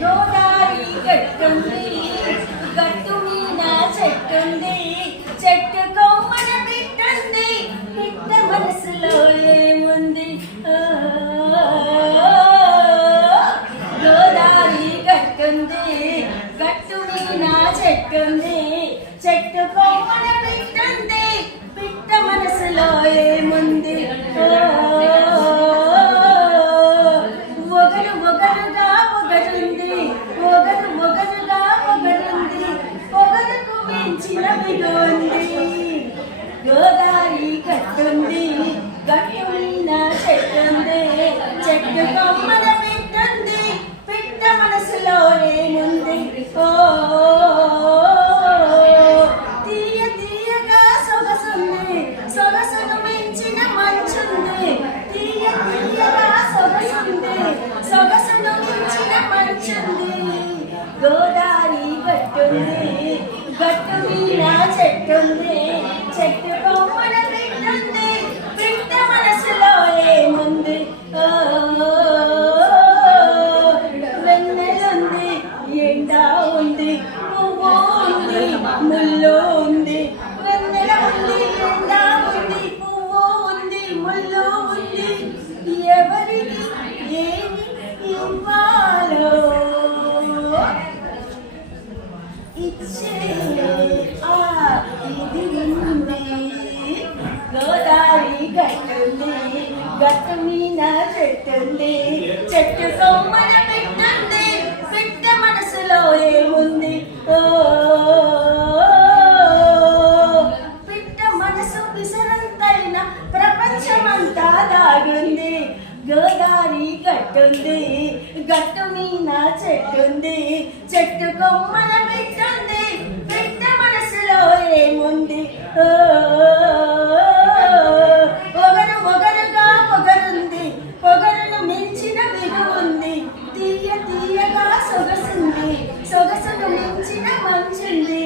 గోదారి గట్టుంది గట్టు మీద చెట్టుంది చెట్టు కొమ్మన బిట్టుంది బిట్ట మనసులో ఏముంది గోదారి గట్టుంది గట్టు మీద చెట్టుంది చెట్టు కొమ్మన బిట్టుంది బిట్ట మనసులో ఏముంది గోదారి గట్టుంది గట్టు మీద చెట్టుంది చెట్టు కొమ్మన బిట్టుంది పిట్ట మనసులో ఏముంది ఓ తీయ తీయగా సొగసుంది సొగసును మించిన మంచుంది తీయ తీయగా సొగసుంది సొగసును మించిన మంచుంది గోదారి గట్టుంది గట్టు మీద చెట్టుంది చెట్టు కొమ్మన బిట్టుంది బిట్ట మనసులో ఏముంది వెన్నెలుంది ఎండ ఉంది పువ్వు ఉంది ముళ్ళు ఉంది వెన్నెల ఉంది ఎండ ఉంది పువ్వు ఉంది ముళ్ళు ఉంది ఎవరికి ఏమి ఇవ్వాలో ఇచ్చే గోదారి గట్టుంది గట్టు మీద చెట్టుంది చెట్టు కొమ్మన బిట్టుంది బిట్ట మనసులో ఏముంది ఓ బిట్ట మనసు విసరంతైన ప్రపంచమంతా దాగుంది గోదారి గట్టుంది గట్టు మీద చెట్టుంది చెట్టు కొమ్మన బిట్టుంది బిట్ట మనసులో ఏముంది పొగరు పొగరుగా పొగరుంది పొగరును మించిన బిగువుంది తీయ తీయగా సొగసుంది సొగసును మించిన మంచుంది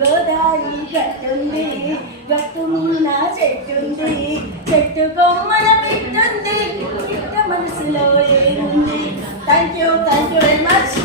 గోదారి గట్టుంది గట్టు మీద చెట్టుంది చెట్టు కొమ్మన బిట్టుంది బిట్ట మనసులో ఏముంది థ్యాంక్ యూ వెరీ మచ్.